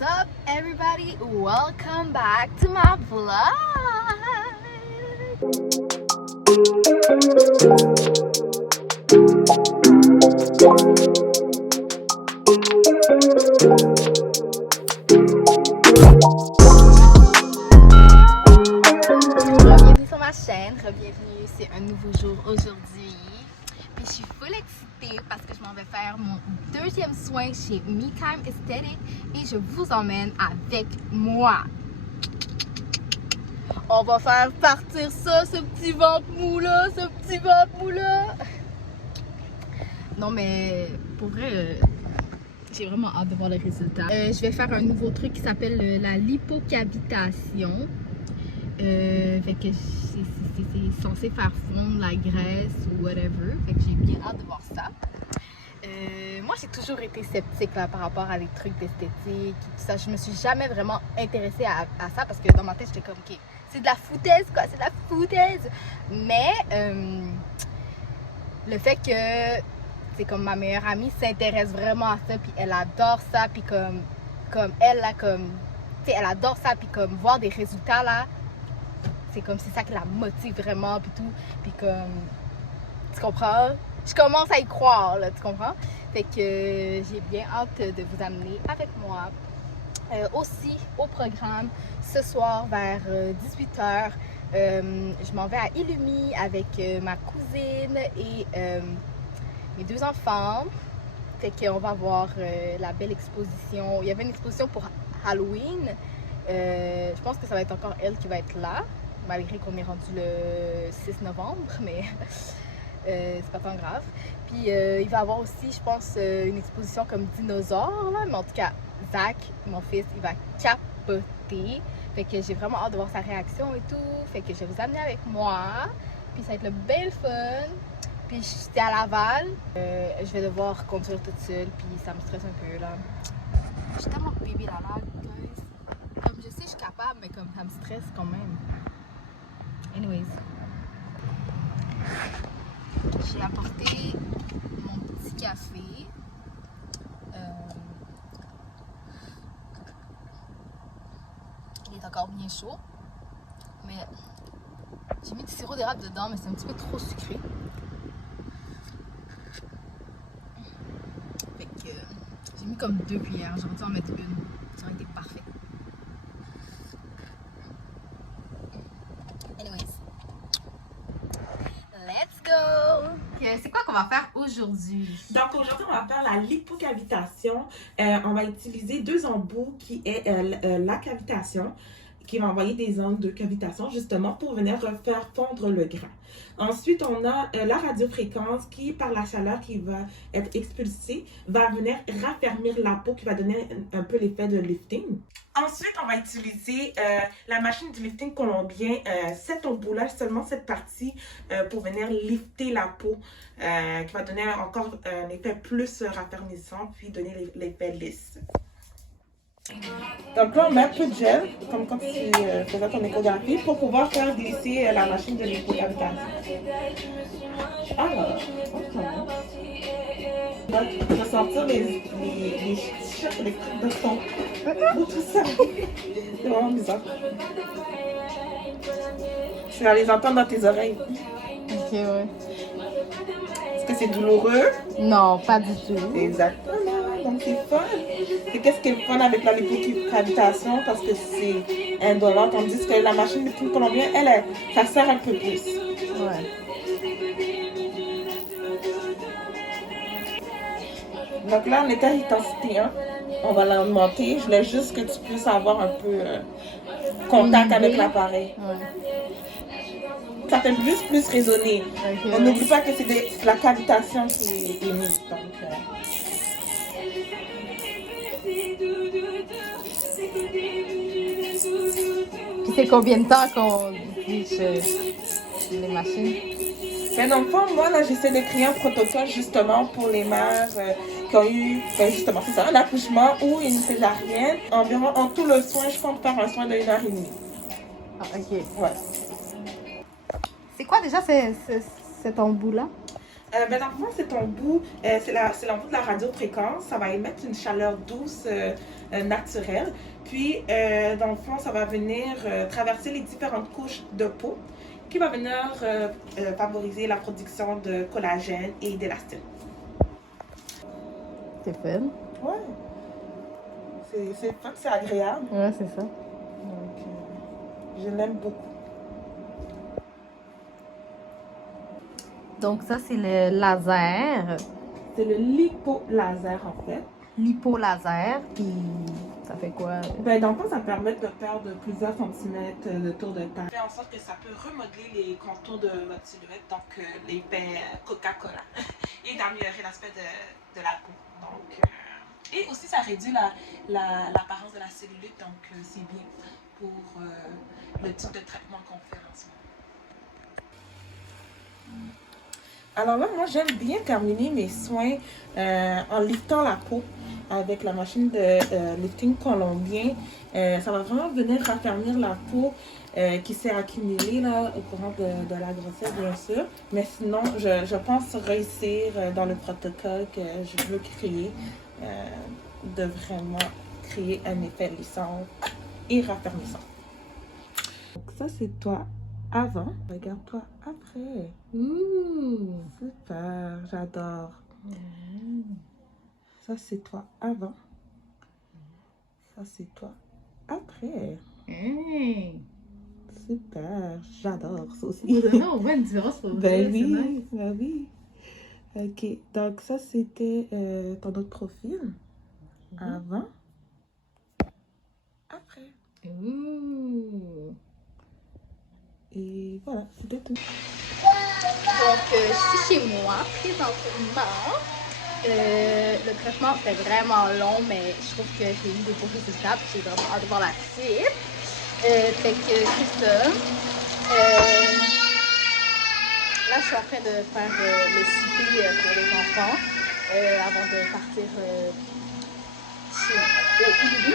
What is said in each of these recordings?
What's up, everybody? Welcome back to my vlog. Bienvenue sur ma chaîne, bienvenue, c'est un nouveau jour aujourd'hui. Puis je suis full excitée parce que je m'en vais faire mon deuxième soin chez Me Time Aesthetic et je vous emmène avec moi. On va faire partir ça, ce petit ventre mou là, ce petit ventre mou là. Non mais pour vrai, j'ai vraiment hâte de voir les résultats. Je vais faire un nouveau truc qui s'appelle la lipocavitation. Fait que c'est censé faire fondre la graisse ou whatever. Fait que j'ai bien hâte de voir ça. Moi j'ai toujours été sceptique là, par rapport à les trucs d'esthétique et tout ça. Je me suis jamais vraiment intéressée à ça parce que dans ma tête j'étais comme ok, c'est de la foutaise quoi, c'est de la foutaise. Mais le fait que c'est comme ma meilleure amie s'intéresse vraiment à ça puis elle adore ça puis comme elle là comme tu sais elle adore ça puis comme voir des résultats là. C'est comme c'est ça qui la motive vraiment puis tout. Puis comme tu comprends? Je commence à y croire là, tu comprends? Fait que j'ai bien hâte de vous amener avec moi. Aussi au programme ce soir vers 18h, je m'en vais à Illumi avec ma cousine et mes deux enfants. Fait qu'on va voir la belle exposition. Il y avait une exposition pour Halloween. Je pense que ça va être encore elle qui va être là. Malgré qu'on est rendu le 6 novembre, mais c'est pas tant grave. Puis il va y avoir aussi, je pense, une exposition comme dinosaure, là. Mais en tout cas, Zach, mon fils, il va capoter. Fait que j'ai vraiment hâte de voir sa réaction et tout. Fait que je vais vous amener avec moi. Puis ça va être le bel fun. Puis j'étais à Laval. Je vais devoir conduire toute seule, puis ça me stresse un peu, là. Je suis tellement bébé là, guys. Comme je sais, je suis capable, mais comme ça me stresse quand même. Anyways, j'ai apporté mon petit café. Il est encore bien chaud. Mais j'ai mis du sirop d'érable dedans, mais c'est un petit peu trop sucré. Fait que j'ai mis comme 2 cuillères. J'aurais dû en mettre une. Ça aurait été parfait. Let's go! C'est quoi qu'on va faire aujourd'hui? Donc aujourd'hui, on va faire la lipocavitation. On va utiliser 2 embouts qui est la cavitation, qui va envoyer des ondes de cavitation justement pour venir refaire fondre le gras. Ensuite, on a la radiofréquence qui, par la chaleur qui va être expulsée, va venir raffermir la peau qui va donner un peu l'effet de lifting. Ensuite, on va utiliser la machine du lifting colombien, cet embout-là, seulement cette partie, pour venir lifter la peau, qui va donner encore un effet plus raffermissant, puis donner l'effet lisse. Donc là, on met un peu de gel, comme quand tu faisais ton échographie, pour pouvoir faire glisser la machine de lipocavitation. Alors, donc, tu vas sentir les chocs électriques de ton tout ça. C'est vraiment bizarre. Tu vas les entendre dans tes oreilles. Ok, ouais. Est-ce que c'est douloureux? Non, pas du tout. Exactement. Donc c'est fun. C'est qu'est-ce qui est fun avec la lipocavitation parce que c'est indolent, tandis que la machine de lifting colombien, elle, ça sert un peu plus. Ouais. Donc là, on est à intensité 1. On va l'augmenter. Je voulais juste que tu puisses avoir un peu contact avec l'appareil. Ouais. Ça fait plus résonner. Okay. On n'oublie pas que c'est la cavitation qui est émise. Donc, Puis c'est combien de temps qu'on utilise les machines? mais dans le fond, moi, là, j'essaie de créer un protocole justement pour les mères qui ont eu, justement, c'est ça, un accouchement ou une césarienne. Environ, en tout le soin, je compte faire un soin de 1h30. Ah, ok. Ouais. C'est quoi déjà cet embout-là? Dans le fond, c'est l'embout de la radiofréquence. Ça va émettre une chaleur douce naturelle. Puis, dans le fond, ça va venir traverser les différentes couches de peau qui va venir favoriser la production de collagène et d'élastine. C'est fun. Ouais. C'est fun, c'est agréable. Ouais, c'est ça. Donc, je l'aime beaucoup. Donc ça, c'est le laser. C'est le lipolaser en fait. Lipolaser. Puis ça fait quoi? Dans le fond, ça permet de perdre plusieurs centimètres de tour de taille. Fait en sorte que ça peut remodeler les contours de votre silhouette, donc l'effet Coca-Cola, et d'améliorer l'aspect de la peau. Donc, et aussi, ça réduit l'apparence de la cellulite, donc c'est bien pour le type de traitement qu'on fait en ce moment. Alors là, moi, j'aime bien terminer mes soins en liftant la peau avec la machine de lifting colombien. Ça va vraiment venir raffermir la peau qui s'est accumulée là, au courant de la grossesse, bien sûr. Mais sinon, je pense réussir dans le protocole que je veux créer, de vraiment créer un effet lissant et raffermissant. Donc ça, c'est toi avant. Regarde-toi après. Ouh, super, j'adore. Ça, c'est toi avant. Ça, c'est toi après. Super, j'adore ça aussi. On voit une différence. Ben oui, ben oui. Ok, donc ça, c'était ton autre profil. Avant. Après. Et voilà, c'était tout. Donc, je suis chez moi présentement. Le traitement c'était vraiment long, mais je trouve que j'ai eu des beaux résultats. Puis j'ai vraiment hâte de voir la suite. Fait que c'est ça. Là, je suis en train de faire le souper pour les enfants avant de partir chez Illubi.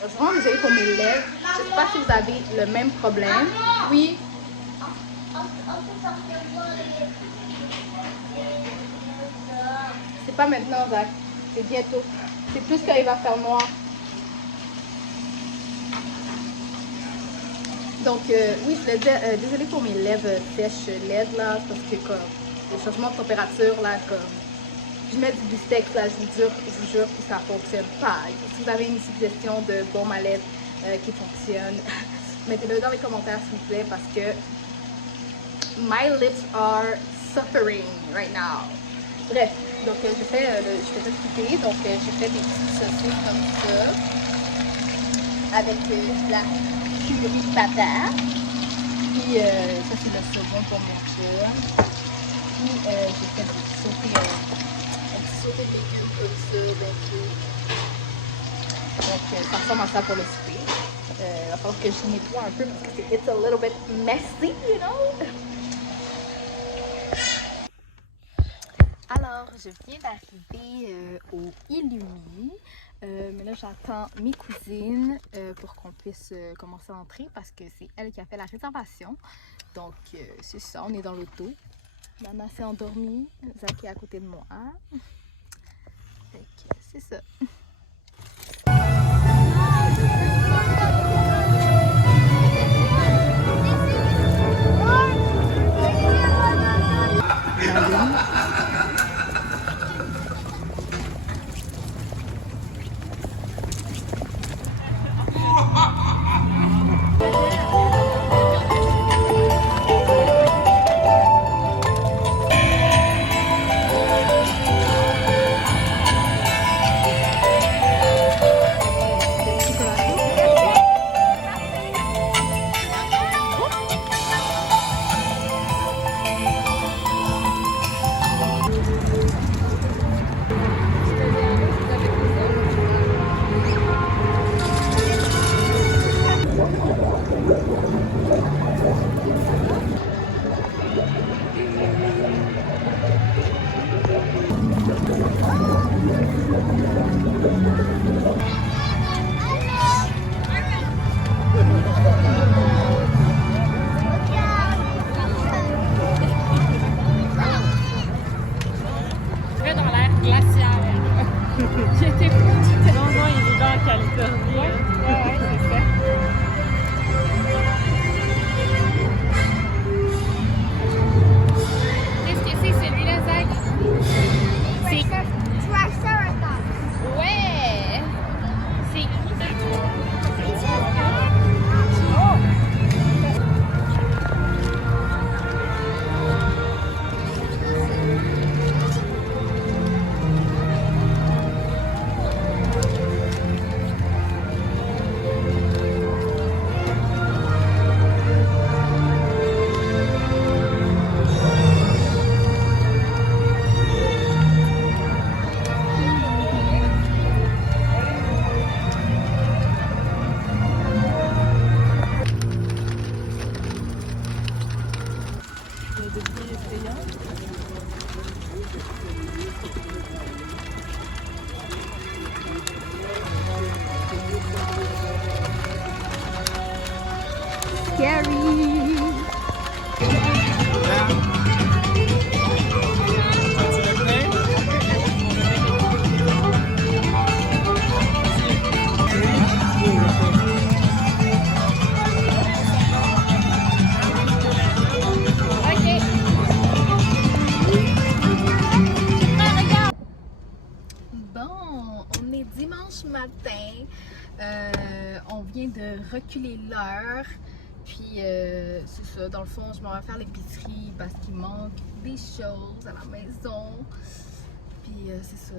Je suis vraiment désolée pour mes lèvres. Je ne sais pas si vous avez le même problème. Oui. C'est pas maintenant, Zach. C'est bientôt. C'est plus quand il va faire noir. Donc, oui, je voulais dire, désolée pour mes lèvres sèches laides, là, parce que, comme, les changements de température, là, comme, je mets du Bustex, là, je vous jure que ça fonctionne pas. Si vous avez une suggestion de baume à lèvres qui fonctionne, mettez-le dans les commentaires, s'il vous plaît, parce que my lips are suffering right now. Bref, donc je fais le souper, donc j'ai fait des petites saucisses comme ça, avec la purée de patate. Puis ça c'est le saumon pour mon chum. Puis j'ai fait des sautés, un petit sauté de bacon comme ça, ben tout. Donc ça ressemble à ça pour le souper. Il va falloir que je nettoie un peu parce que it's a little bit messy, you know. Alors, je viens d'arriver au Illumi, mais là j'attends mes cousines pour qu'on puisse commencer à entrer parce que c'est elle qui a fait la réservation. Donc c'est ça, on est dans l'auto. Nana s'est endormie, Zach est à côté de moi. Fait que c'est ça. Californie. Ouais, c'est ça. Qu'est-ce que c'est celui-là, Zach? C'est... Ouais! C'est... Bon, on est dimanche matin. On vient de reculer l'heure. Puis c'est ça, dans le fond, je m'en vais faire l'épicerie parce qu'il manque des choses à la maison. Puis c'est ça.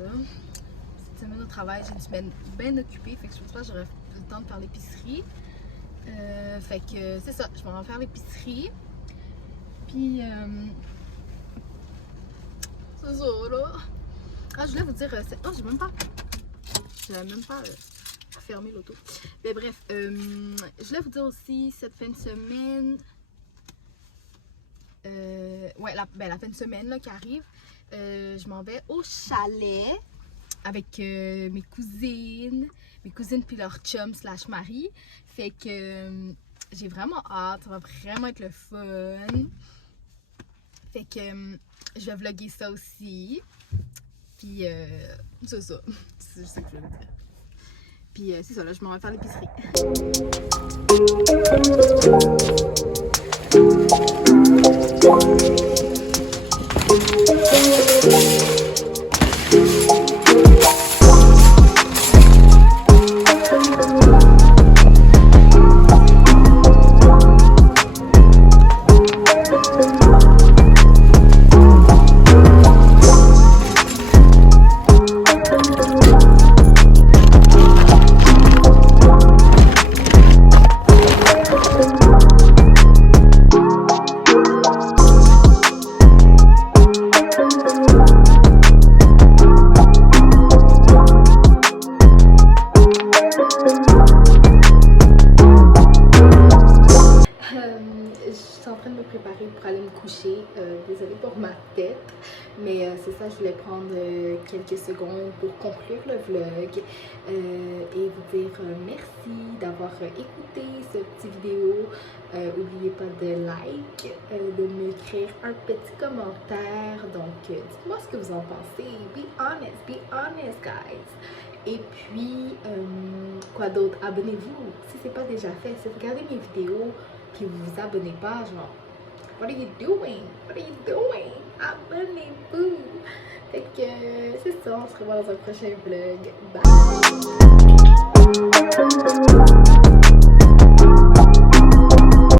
Cette semaine au travail, j'ai une semaine bien occupée. Fait que je pense pas que j'aurai le temps de faire l'épicerie. Fait que c'est ça, je m'en vais faire l'épicerie. Puis c'est ça là. Ah, je voulais vous dire, oh, j'ai même pas fermé l'auto. Mais bref, je voulais vous dire aussi, cette fin de semaine, ouais, la fin de semaine là, qui arrive, je m'en vais au chalet avec mes cousines puis leur chum / mari. Fait que j'ai vraiment hâte, ça va vraiment être le fun. Fait que je vais vlogger ça aussi. Puis c'est ça, c'est ce que je voulais dire. Puis c'est ça, là, je m'en vais faire l'épicerie. Pour aller me coucher. Désolée pour ma tête, mais c'est ça, je voulais prendre quelques secondes pour conclure le vlog et vous dire merci d'avoir écouté cette petite vidéo. N'oubliez pas de like, de m'écrire un petit commentaire. Donc dites-moi ce que vous en pensez. Be honest guys. Et puis quoi d'autre, abonnez-vous si c'est pas déjà fait. Si vous regardez mes vidéos puis vous vous abonnez pas, genre what are you doing? What are you doing? Abonnez-vous! Fait que c'est ça, on se revoit dans un prochain vlog. Bye!